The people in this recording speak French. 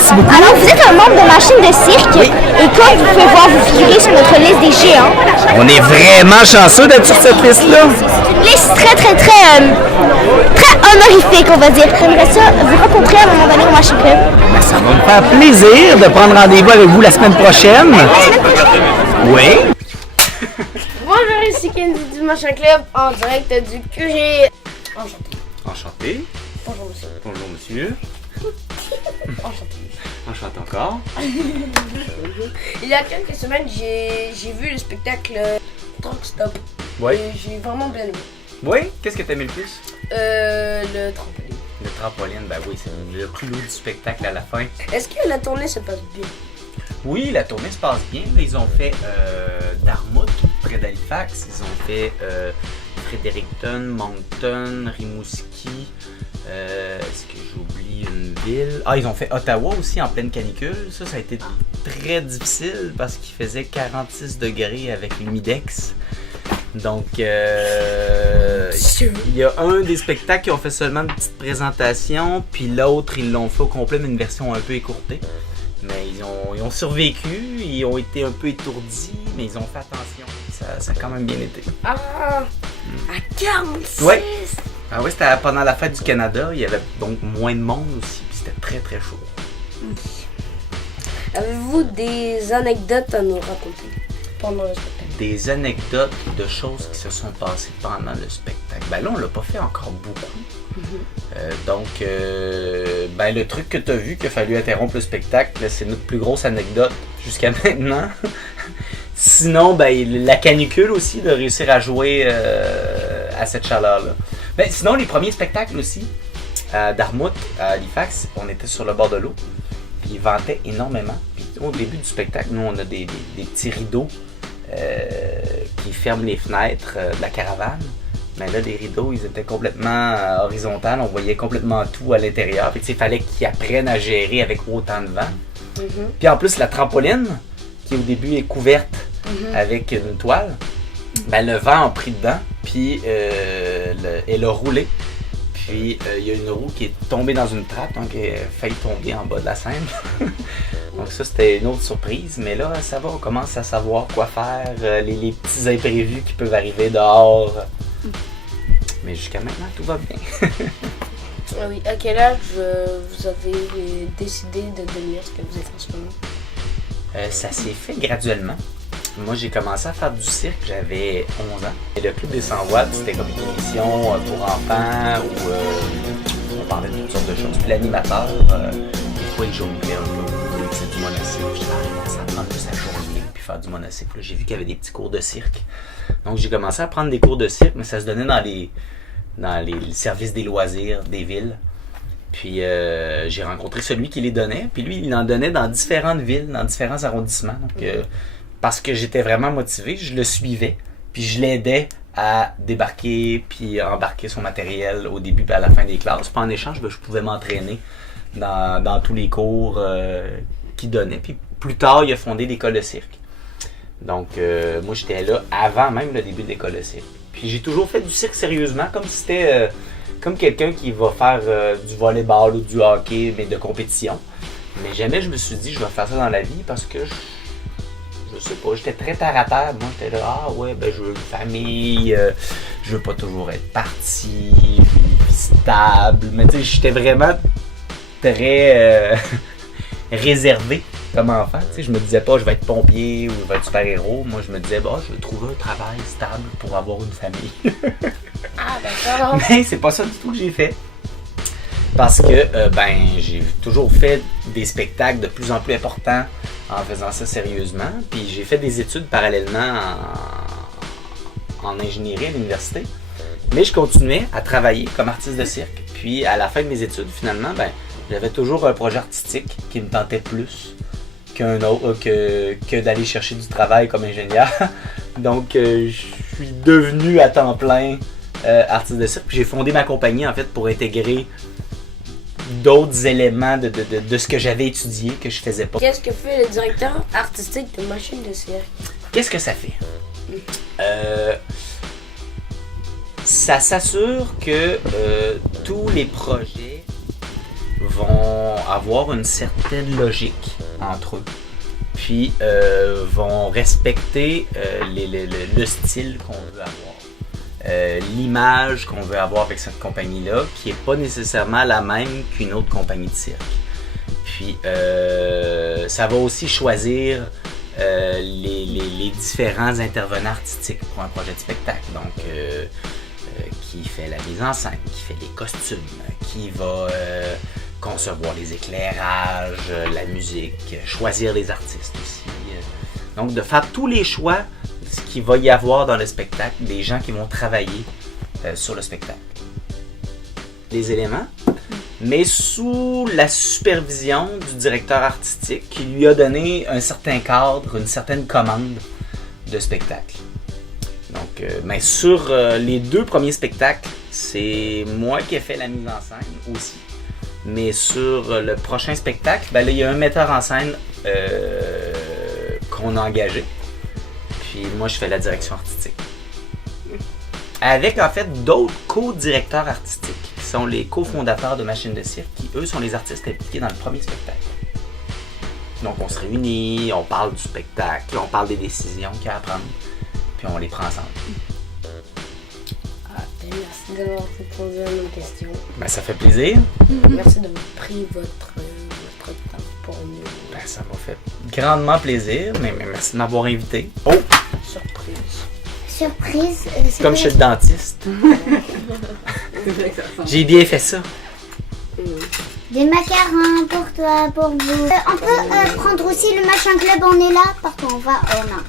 merci beaucoup. Alors, vous êtes un membre de Machine de cirque. Oui. Et comme vous pouvez voir, vous figurez sur notre liste des géants. On est vraiment chanceux d'être sur cette liste-là. Liste très honorifique, on va dire. J'aimerais ça vous rencontrer à un moment donné au Machine Club. Ben, ça va me faire plaisir de prendre rendez-vous avec vous la semaine prochaine. Oui. Bonjour, ici Kenzie du Machin Club en direct du QG. Enchanté. Enchanté. Bonjour monsieur. Bonjour monsieur. Enchanté. Enchanté encore. Il y a quelques semaines, j'ai vu le spectacle Truck Stop. Oui. Et j'ai vraiment bien aimé. Oui? Qu'est-ce que t'aimais le plus? Le trampoline. Le trampoline, ben oui, c'est le plus lourd du spectacle à la fin. Est-ce que la tournée se passe bien? Oui, la tournée se passe bien. Ils ont fait Dartmouth, près d'Halifax. Ils ont fait Fredericton, Moncton, Rimouski. Est-ce que j'oublie une ville? Ah, ils ont fait Ottawa aussi en pleine canicule. Ça a été très difficile parce qu'il faisait 46 degrés avec l'humidex. Donc, il y a un des spectacles qui ont fait seulement une petite présentation, puis l'autre, ils l'ont fait au complet, mais une version un peu écourtée. Mais ils ont survécu, ils ont été un peu étourdis, mais ils ont fait attention. Ça a quand même bien été. Ah! À 46! Ouais. Ah oui, c'était pendant la fête du Canada, il y avait donc moins de monde aussi, puis c'était très chaud. Avez-vous des anecdotes à nous raconter pendant le spectacle? Des anecdotes de choses qui se sont passées pendant le spectacle. Ben là, on l'a pas fait encore beaucoup. Donc, le truc que tu as vu qu'il a fallu interrompre le spectacle, c'est notre plus grosse anecdote jusqu'à maintenant. Sinon, la canicule aussi, de réussir à jouer à cette chaleur-là. Sinon, les premiers spectacles aussi, à Dartmouth, à Halifax, on était sur le bord de l'eau. Puis il ventait énormément. Puis au début du spectacle, nous, on a des petits rideaux qui ferment les fenêtres de la caravane. Mais là, les rideaux, ils étaient complètement horizontaux. On voyait complètement tout à l'intérieur. Puis il fallait qu'ils apprennent à gérer avec autant de vent. Puis en plus, la trampoline, qui au début est couverte avec une toile, le vent a pris dedans. Puis elle a roulé. Puis il y a une roue qui est tombée dans une trappe, donc elle a failli tomber en bas de la scène. Donc ça, c'était une autre surprise. Mais là, ça va, on commence à savoir quoi faire, les petits imprévus qui peuvent arriver dehors. Mais jusqu'à maintenant, tout va bien. Ah oui, à quel âge vous avez décidé de devenir ce que vous êtes en ce moment? Ça s'est fait graduellement. Moi, j'ai commencé à faire du cirque, j'avais 11 ans. Et le Club des 100 watts, c'était comme une émission pour enfants où on parlait de toutes sortes de choses. Puis l'animateur, des fois, il jonglait un peu, c'est du monocycle. Je disais, ça prend plus à jongler puis faire du monocycle. J'ai vu qu'il y avait des petits cours de cirque. Donc, j'ai commencé à prendre des cours de cirque, mais ça se donnait dans les services des loisirs des villes. Puis j'ai rencontré celui qui les donnait. Puis lui, il en donnait dans différentes villes, dans différents arrondissements. Donc, parce que j'étais vraiment motivé, je le suivais. Puis je l'aidais à débarquer puis embarquer son matériel au début et à la fin des classes. Puis en échange, je pouvais m'entraîner dans tous les cours qu'il donnait. Puis plus tard, il a fondé l'école de cirque. Donc, moi, j'étais là avant même le début de l'école de cirque. Puis j'ai toujours fait du cirque sérieusement, comme si c'était comme quelqu'un qui va faire du volleyball ou du hockey, mais de compétition. Mais jamais je me suis dit, je vais faire ça dans la vie parce que je sais pas, j'étais très terre à terre. Moi, j'étais là, je veux une famille, je veux pas toujours être parti, stable. Mais tu sais, j'étais vraiment très réservé comme enfant. Tu sais, je me disais pas, je vais être pompier ou je vais être super-héros. Moi, je me disais, je vais trouver un travail stable pour avoir une famille. Ah, d'accord. Mais c'est pas ça du tout que j'ai fait. Parce que j'ai toujours fait des spectacles de plus en plus importants en faisant ça sérieusement. Puis j'ai fait des études parallèlement en ingénierie à l'université. Mais je continuais à travailler comme artiste de cirque. Puis à la fin de mes études, finalement, j'avais toujours un projet artistique qui me tentait plus qu'un autre, que d'aller chercher du travail comme ingénieur. Donc je suis devenu à temps plein artiste de cirque. Puis j'ai fondé ma compagnie en fait pour intégrer d'autres éléments de ce que j'avais étudié que je faisais pas. Qu'est-ce que fait le directeur artistique de Machine de cirque? Qu'est-ce que ça fait? Ça s'assure que tous les projets vont avoir une certaine logique entre eux. Puis vont respecter le style qu'on veut avoir. L'image qu'on veut avoir avec cette compagnie-là, qui n'est pas nécessairement la même qu'une autre compagnie de cirque. Puis ça va aussi choisir les différents intervenants artistiques pour un projet de spectacle. Donc, qui fait la mise en scène, qui fait les costumes, qui va concevoir les éclairages, la musique, choisir les artistes aussi. Donc, de faire tous les choix ce qu'il va y avoir dans le spectacle, des gens qui vont travailler sur le spectacle. Les éléments, mais sous la supervision du directeur artistique qui lui a donné un certain cadre, une certaine commande de spectacle. Donc, mais sur les 2 premiers spectacles, c'est moi qui ai fait la mise en scène aussi. Mais sur le prochain spectacle, ben là, il y a un metteur en scène qu'on a engagé. Puis moi, je fais la direction artistique. Avec en fait d'autres co-directeurs artistiques qui sont les cofondateurs de Machine de cirque, qui eux sont les artistes impliqués dans le premier spectacle. Donc on se réunit, on parle du spectacle, on parle des décisions qu'il y a à prendre, puis on les prend ensemble. Merci d'avoir répondu à nos questions. Ben, ça fait plaisir. Merci d'avoir pris votre temps pour nous. Ben, ça m'a fait grandement plaisir, mais merci de m'avoir invité. Oh! Surprise. Surprise. Comme chez le dentiste. J'ai bien fait ça. Des macarons pour toi, pour vous. On peut prendre aussi le machin club, on est là parce qu'on va. Oh non.